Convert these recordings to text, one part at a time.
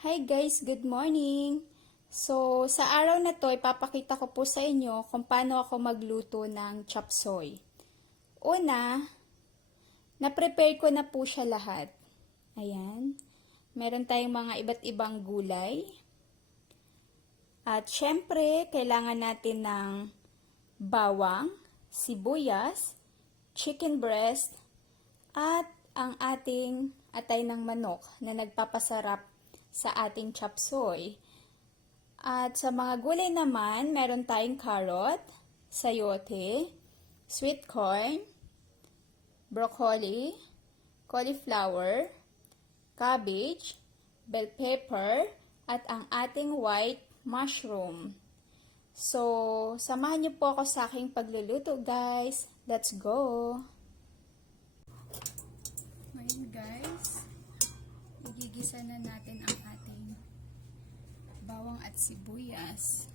Hi guys, good morning! So, sa araw na to, ipapakita ko po sa inyo kung paano ako magluto ng chopseuy. Una, na-prepare ko na po siya lahat. Ayan. Meron tayong mga iba't ibang gulay. At syempre, kailangan natin ng bawang, sibuyas, chicken breast, at ang ating atay ng manok na nagpapasarap sa ating chopseuy. At sa mga gulay naman, meron tayong carrot, sayote, sweet corn, broccoli, cauliflower, cabbage, bell pepper, at ang ating white mushroom. So, samahan niyo po ako sa aking pagluluto, guys. Let's go! Ngayon, guys, igigisa na natin ang ating bawang at sibuyas.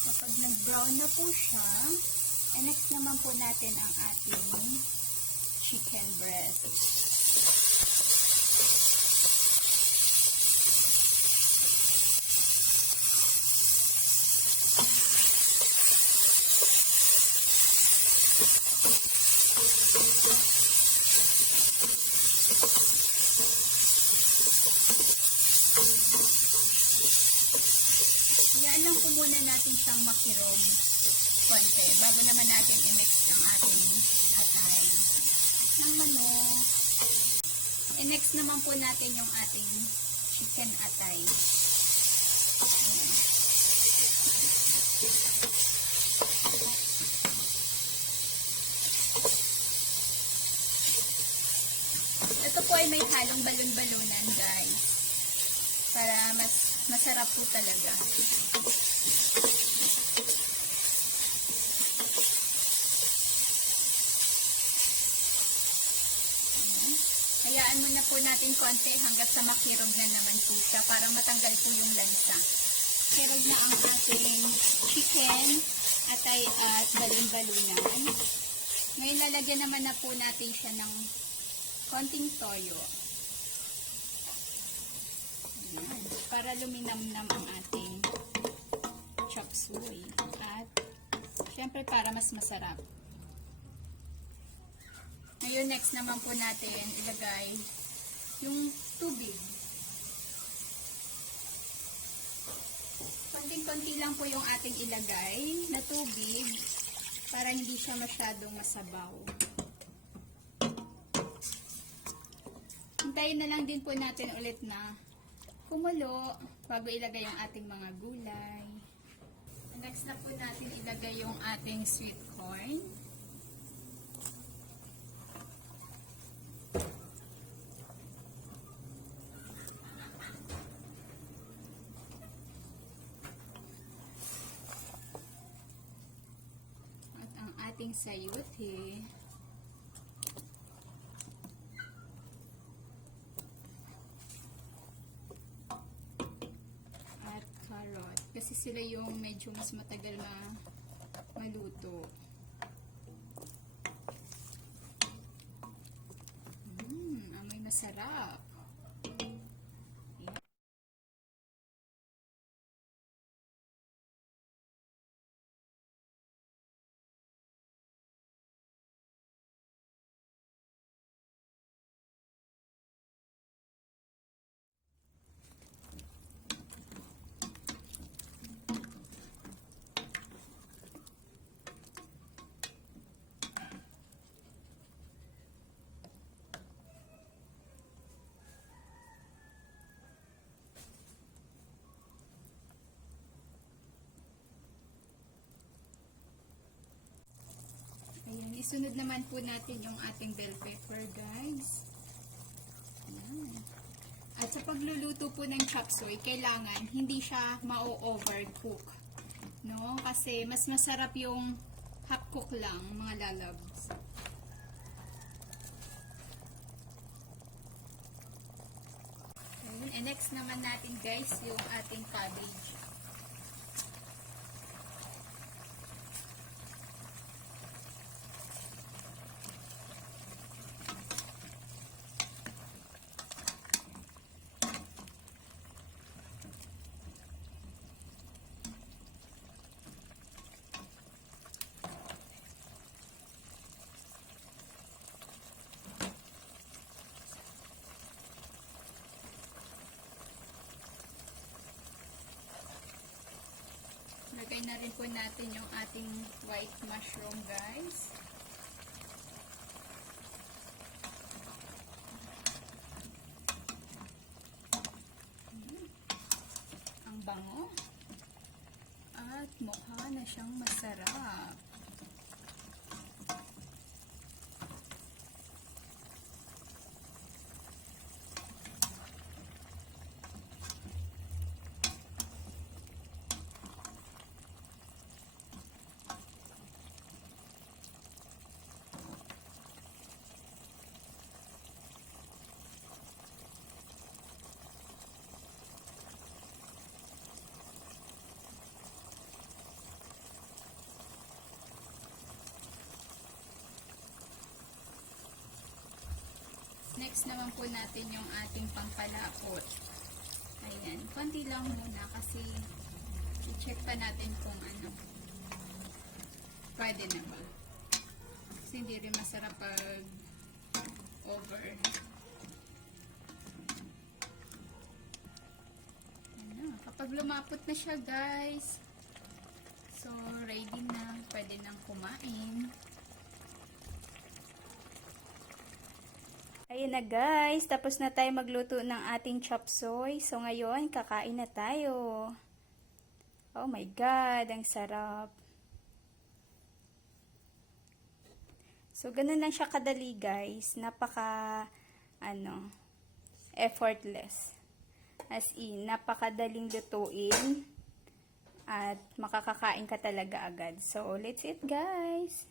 Kapag nag-brown na po siya, next naman po natin ang ating chicken breast. Yan lang po muna natin siyang makirog konti bago naman natin i-mix ang ating atay ng manok. I-next naman po natin yung ating chicken atay. Ito po ay may halong balon-balunan, guys, para mas masarap po talaga. Hayaan muna po natin konti hanggat sa makirog na naman po siya para matanggal po yung lansa. Kirog na ang ating chicken, atay at balon-balunan. Ngayon lalagyan naman na po natin siya ng konting toyo. Ayan, para luminamnam ang ating chopseuy. At syempre para mas masarap. Ngayon, next naman po natin ilagay yung tubig. Konting-konti lang po yung ating ilagay na tubig para hindi siya masyadong masabaw. Hintayin na lang din po natin ulit na kumulo bago ilagay yung ating mga gulay. Next na po natin ilagay yung ating sweet corn. Ating sayote. At carrot. Kasi sila yung medyo mas matagal na maluto. Amoy masarap. Ayan, isunod naman po natin yung ating bell pepper, guys. Ayan. At sa pagluluto po ng chopseuy, kailangan hindi siya ma-overcook. No? Kasi mas masarap yung half cook lang, mga lalabs. And next naman natin guys, yung ating cabbage. Lagay na rin po natin yung ating white mushroom, guys. Ang bango. At mukha na siyang masarap. Next naman po natin yung ating pampalapot. Ayan, konti lang muna kasi i-check pa natin kung ano. Pwede na ba? Kasi hindi rin masarap pag over. Ano, kapag lumapot na siya guys, so ready na, pwede nang kumain. Ayun na guys, tapos na tayo magluto ng ating chopseuy. So ngayon, kakain na tayo. Oh my God, ang sarap. So ganun lang siya kadali guys. Napaka, effortless. As in, napakadaling lutuin. At makakakain ka talaga agad. So let's eat guys.